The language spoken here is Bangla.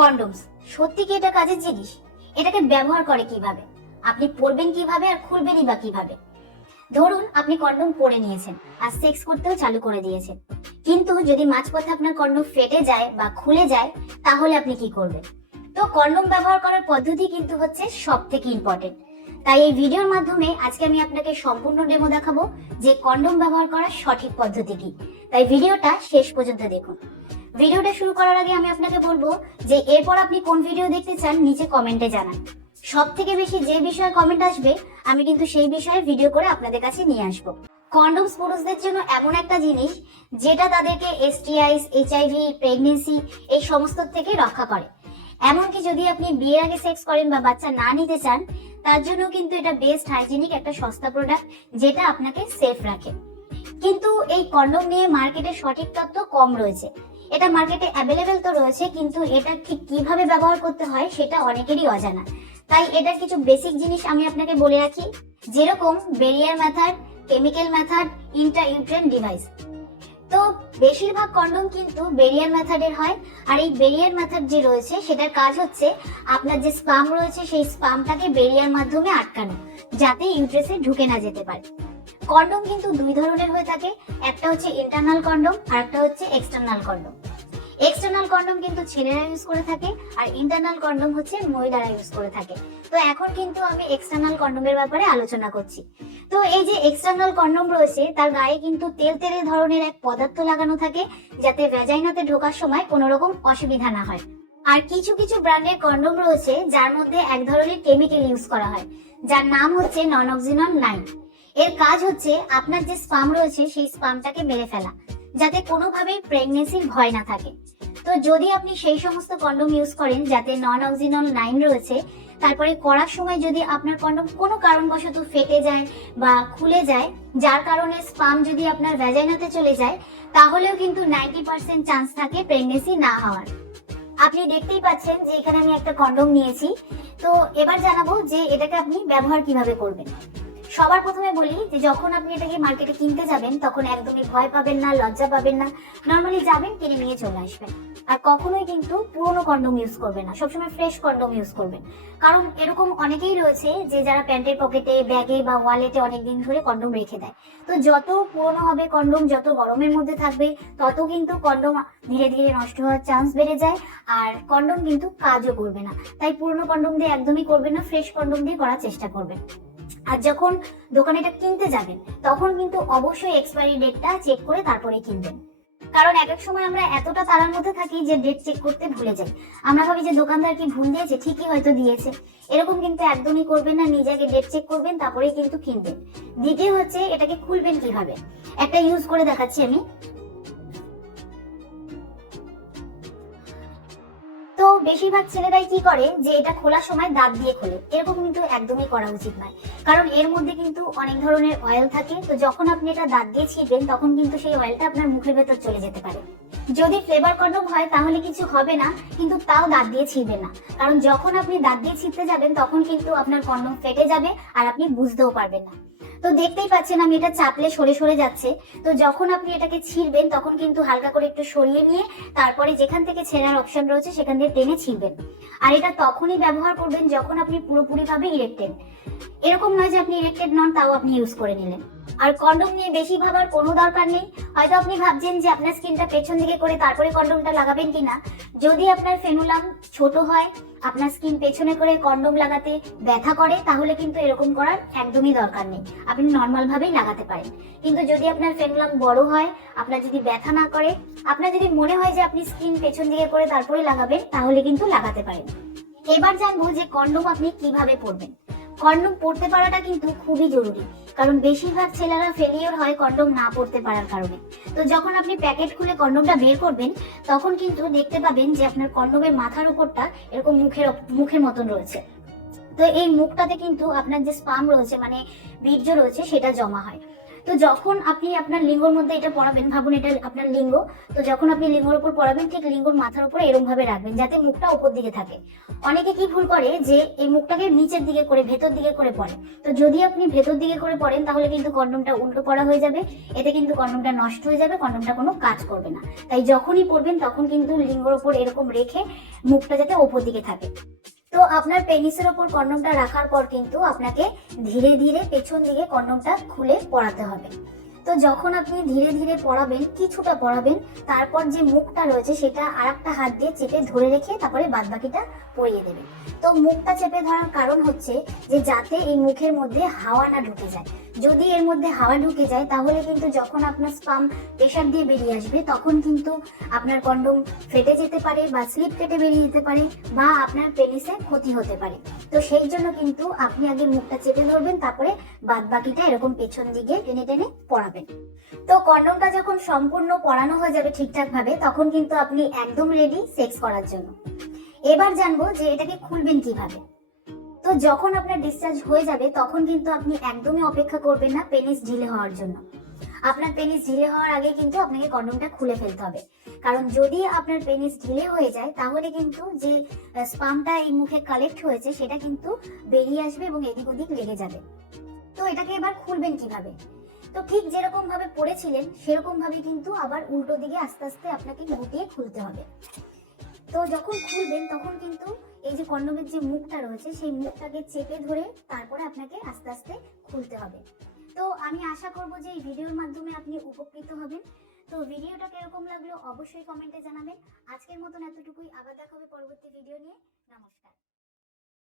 কন্ডোমস সত্যি কি এটা কাজের জিনিস? এটাকে ব্যবহার করে কীভাবে? আপনি পরবেন কীভাবে আর খুলবেনই বা কীভাবে? ধরুন, আপনি কন্ডোম পরে নিয়েছেন আর সেক্স করতেও চালু করে দিয়েছেন। কিন্তু যদি মাঝপথে আপনার কন্ডোম ফেটে যায় বা খুলে যায়, তাহলে আপনি কি করবেন? তো কন্ডোম ব্যবহার করার পদ্ধতি কিন্তু হচ্ছে সব থেকে ইম্পর্টেন্ট তাই এই ভিডিওর মাধ্যমে আজকে আমি আপনাকে সম্পূর্ণ ডেমো দেখাবো যে কন্ডোম ব্যবহার করার সঠিক পদ্ধতি কি। তাই ভিডিওটা শেষ পর্যন্ত দেখুন। ভিডিওটা শুরু করার আগে আমি আপনাকে বলব যে এরপর আপনি কোন ভিডিও দেখতে চান, নিচে কমেন্টে জানান। সব থেকে বেশি যে বিষয়ে কমেন্ট আসবে, আমি কিন্তু সেই বিষয়ে ভিডিও করে আপনাদের কাছে নিয়ে আসব। কন্ডোমস পুরুষদের জন্য এমন একটা জিনিস, যেটা তাদেরকে এসটিআইস এইচআইভি প্রেগনেন্সি এই সমস্ত থেকে রক্ষা করে। এমনকি যদি আপনি বিয়ের আগে সেক্স করেন বা বাচ্চা না নিতে চান, তার জন্য কিন্তু এটা বেস্ট হাইজিনিক একটা সস্তা প্রোডাক্ট যেটা আপনাকে সেফ রাখে। কিন্তু এই কন্ডোম নিয়ে মার্কেটে সঠিক তথ্য কম রয়েছে। এটা মার্কেটে অ্যাভেলেবেল তো রয়েছে, কিন্তু এটা ঠিক কীভাবে ব্যবহার করতে হয় সেটা অনেকেরই অজানা। তাই এটার কিছু বেসিক জিনিস আমি আপনাকে বলে রাখি। যেরকম barrier method chemical method intrauterine device তো বেশিরভাগ কন্ডম কিন্তু বেরিয়ার মেথডের হয়। আর এই বেরিয়ার মেথড যে রয়েছে, সেটার কাজ হচ্ছে আপনার যে স্পাম রয়েছে, সেই স্পামটাকে বেরিয়ার মাধ্যমে আটকানো, যাতে ইউট্রেসে ঢুকে না যেতে পারে। কন্ডম কিন্তু দুই ধরনের হয়ে থাকে। একটা হচ্ছে ইন্টারনাল কন্ডম আর একটা হচ্ছে এক্সটার্নাল কন্ডোম এক্সটার্নাল কন্ডোম কিন্তু ছেলেরা ইউজ করে থাকে আর ইন্টারনাল কন্ডোম হচ্ছে মহিলারা ইউজ করে থাকে। তো এখন কিন্তু আমি এক্সটার্নাল কন্ডোমের ব্যাপারে আলোচনা করছি। তো এই যে এক্সটার্নাল কন্ডোম রয়েছে, তার গায়ে কিন্তু তেল তেলে ধরনের এক পদার্থ লাগানো থাকে, যাতে ভ্যাজাইনাতে ঢোকার সময় কোনো রকম অসুবিধা না হয়। আর কিছু কিছু ব্র্যান্ডের কন্ডোম রয়েছে, যার মধ্যে এক ধরনের কেমিক্যাল ইউজ করা হয়, যার নাম হচ্ছে নন অক্সিনন নাইন এর কাজ হচ্ছে, আপনার যে স্পাম রয়েছে, সেই স্পামটাকে মেরে ফেলা। যাতে কোনোভাবেই প্রেগনেন্সির ভয় না থাকে। তো যদি আপনি সেই সমস্ত কন্ডোম ইউজ করেন, যাতে নন অক্সিনল নাইন রয়েছে, তারপরে করার সময় যদি আপনার কন্ডোম কোনো কারণবশত ফেটে যায় বা খুলে যায়, যার কারণে স্পাম যদি আপনার ভ্যাজাইনাতে চলে যায়, তাহলেও কিন্তু নাইনটি পার্সেন্ট চান্স থাকে প্রেগনেন্সি না হওয়ার। আপনি দেখতেই পাচ্ছেন যে এখানে আমি একটা কন্ডোম নিয়েছি। তো এবার জানাব যে এটাকে আপনি ব্যবহার কীভাবে করবেন। সবার প্রথমে বলি যে যখন আপনি এটাকে মার্কেটে কিনতে যাবেন, তখন একদমই ভয় পাবেন না, লজ্জা পাবেন না। নর্মালি যাবেন, কিনে নিয়ে চলে আসবেন। আর কখনোই কিন্তু পুরোনো কন্ডোম ইউজ করবেন না। সবসময় ফ্রেশ কন্ডোম ইউজ করবেন। কারণ এরকম অনেকেই রয়েছে যে যারা প্যান্টের পকেটে ব্যাগে বা ওয়ালেটে অনেকদিন ধরে কন্ডোম রেখে দেয়। তো যত পুরোনো হবে কন্ডম যত গরমের মধ্যে থাকবে, তত কিন্তু কন্ডম ধীরে ধীরে নষ্ট হওয়ার চান্স বেড়ে যায়। আর কন্ডোম কিন্তু কাজও করবে না। তাই পুরোনো কন্ডোম দিয়ে একদমই করবেন না ফ্রেশ কন্ডোম দিয়ে করার চেষ্টা করবেন। আর যখন দোকানে এটা কিনতে যাবেন, তখন কিন্তু অবশ্যই এক্সপায়ারি ডেটটা চেক করে তারপরে কিনবেন। কারণ এক এক সময় আমরা এতটা তারার মধ্যে থাকি যে ডেট চেক করতে ভুলে যাই। আমরা ভাবি যে দোকানদার কি ভুল দিয়েছে? ঠিকই হয়তো দিয়েছে। এরকম কিন্তু একদমই করবেন না নিজেকে ডেট চেক করবেন, তারপরেই কিন্তু কিনবেন। দ্বিতীয় হচ্ছে এটাকে খুলবেন কীভাবে? একটা ইউজ করে দেখাচ্ছি আমি। বেশিরভাগ ছেলেরাই কি করে যে এটা খোলার সময় দাঁত দিয়ে খোলে? এরকম কিন্তু একদমই করা উচিত নয়। কারণ এর মধ্যে কিন্তু অনেক ধরনের অয়েল থাকে। তো যখন আপনি এটা দাঁত দিয়ে ছিঁড়বেন, তখন কিন্তু সেই অয়েলটা আপনার মুখের ভেতর চলে যেতে পারে। যদি ফ্লেভার কন্ডম হয়, তাহলে কিছু হবে না, কিন্তু তাও দাঁত দিয়ে ছিঁড়বেন না। কারণ যখন আপনি দাঁত দিয়ে ছিঁড়তে যাবেন, তখন কিন্তু আপনার কন্ডম ফেটে যাবে আর আপনি বুঝতেও পারবেন না। তো দেখতেই পাচ্ছেন আমি এটা চাপলে সরে সরে যাচ্ছে। তো যখন আপনি এটাকে ছিঁড়বেন, তখন কিন্তু হালকা করে একটু সরিয়ে নিয়ে তারপরে যেখান থেকে ছেঁড়ার অপশন রয়েছে, সেখান দিয়ে টেনে ছিঁড়বেন। আর এটা তখনই ব্যবহার করবেন যখন আপনি পুরোপুরিভাবে ইরেক্টেড এরকম নয় যে আপনি ইরেক্টেড নন, তাও আপনি ইউজ করে নিলেন। আর কন্ডম নিয়ে বেশি ভাবার কোনো দরকার নেই। হয়তো আপনি ভাবছেন যে আপনার স্কিনটা পেছন দিকে করে তারপরে কন্ডমটা লাগাবেন কিনা। যদি আপনার ফেনুলাম ছোট হয়, আপনার স্কিন পেছনে করে কন্ডম লাগাতে ব্যথা করে, তাহলে কিন্তু এরকম করার একদমই দরকার নেই। আপনি নর্মাল ভাবেই লাগাতে পারেন। কিন্তু যদি আপনার ফেনুলাম বড় হয়, আপনার যদি ব্যথা না করে, আপনার যদি মনে হয় যে আপনি স্কিন পেছন দিকে করে তারপরে লাগাবেন, তাহলে কিন্তু লাগাতে পারেন। এবার জানব যে কন্ডম আপনি কীভাবে পরবেন। কন্ডম পড়তে পারাটা কিন্তু খুবই জরুরি। কারণ বেশিরভাগ ছেলেরা ফেলিওর হয় কন্ডম না পড়তে পারার কারণে। তো যখন আপনি প্যাকেট খুলে কন্ডমটা বের করবেন, তখন কিন্তু দেখতে পাবেন যে আপনার কন্ডমের মাথার উপরটা এরকম মুখের মুখের মতন রয়েছে। তো এই মুখটাতে কিন্তু আপনার যে স্পাম রয়েছে মানে বীর্য রয়েছে, সেটা জমা হয়। তো যখন আপনি আপনার লিঙ্গর মধ্যে এটা পড়াবেন ভাবুন এটা আপনার লিঙ্গ, তো যখন আপনি লিঙ্গর উপর পড়াবেন ঠিক লিঙ্গর মাথার উপর এরকম ভাবে রাখবেন যাতে মুখটা উপর দিকে থাকে। অনেকে কি ভুল করে যে এই মুখটাকে নিচের দিকে করে, ভেতর দিকে করে পড়ে তো যদি আপনি ভেতর দিকে করে পড়েন তাহলে কিন্তু কন্ডমটা উল্টো পড়া হয়ে যাবে। এতে কিন্তু কন্ডমটা নষ্ট হয়ে যাবে, কন্ডমটা কোনো কাজ করবে না। তাই যখনই পড়বেন তখন কিন্তু লিঙ্গর উপর এরকম রেখে মুখটা যাতে ওপর দিকে থাকে। তো আপনার পেনিসের ওপর কন্ডমটা রাখার পর কিন্তু আপনাকে ধীরে ধীরে পেছন দিকে কন্ডমটা খুলে পড়াতে হবে। তো যখন আপনি ধীরে ধীরে পড়াবেন, কিছুটা পড়াবেন, তারপর যে মুখটা রয়েছে সেটা আর একটা হাত দিয়ে চেপে ধরে রেখে তারপরে বাদবাকিটা পরিয়ে দেবেন। তো মুখটা চেপে ধরার কারণ হচ্ছে যে যাতে এই মুখের মধ্যে হাওয়া না ঢুকে যায়। যদি এর মধ্যে হাওয়া ঢুকে যায়, তাহলে কিন্তু যখন আপনার স্পাম প্রেশার দিয়ে বেরিয়ে আসবে, তখন কিন্তু আপনার কন্ডম ফেটে যেতে পারে বা স্লিপ কেটে বেরিয়ে যেতে পারে বা আপনার পেনিসে ক্ষতি হতে পারে। তো সেই জন্য কিন্তু আপনি আগে মুখটা চেপে ধরবেন, তারপরে বাদ বাকিটা এরকম পেছন দিকে টেনে টেনে পড়াবেন। তো কন্ডমটা যখন সম্পূর্ণ পড়ানো হয়ে যাবে ঠিকঠাক ভাবে তখন কিন্তু আপনি একদম রেডি সেক্স করার জন্য। এবার জানব যে এটাকে খুলবেন কীভাবে। তো যখন আপনার ডিসচার্জ হয়ে যাবে, তখন কিন্তু আপনি একদমই অপেক্ষা করবেন না পেনিস ঢিলে হওয়ার জন্য। আপনার পেনিস ঢিলে হওয়ার আগে কিন্তু আপনাকে কন্ডমটা খুলে ফেলতে হবে। কারণ যদি আপনার পেনিস ঢিলে হয়ে যায়, তাহলে কিন্তু যে স্পামটা এই মুখে কালেক্ট হয়েছে, সেটা কিন্তু বেরিয়ে আসবে এবং এদিক ওদিক লেগে যাবে। তো এটাকে এবার খুলবেন কীভাবে? তো ঠিক যেরকম ভাবে পড়েছিলেন সেরকম ভাবে কিন্তু আবার উল্টো দিকে আস্তে আস্তে আপনাকে গুটিয়ে খুলতে হবে। তো যখন খুলবেন, তখন কিন্তু এই যে কন্ডমের যে মুখটা রয়েছে, সেই মুখটাকে চেপে ধরে তারপরে আপনাকে আস্তে আস্তে খুলতে হবে। তো আমি আশা করব যে এই ভিডিওর মাধ্যমে আপনি উপকৃত হবেন। তো ভিডিওটা কীরকম লাগল অবশ্যই কমেন্টে জানাবেন। আজকের মতন এতটুকুই। আবার দেখা হবে পরবর্তী ভিডিও নিয়ে। নমস্কার।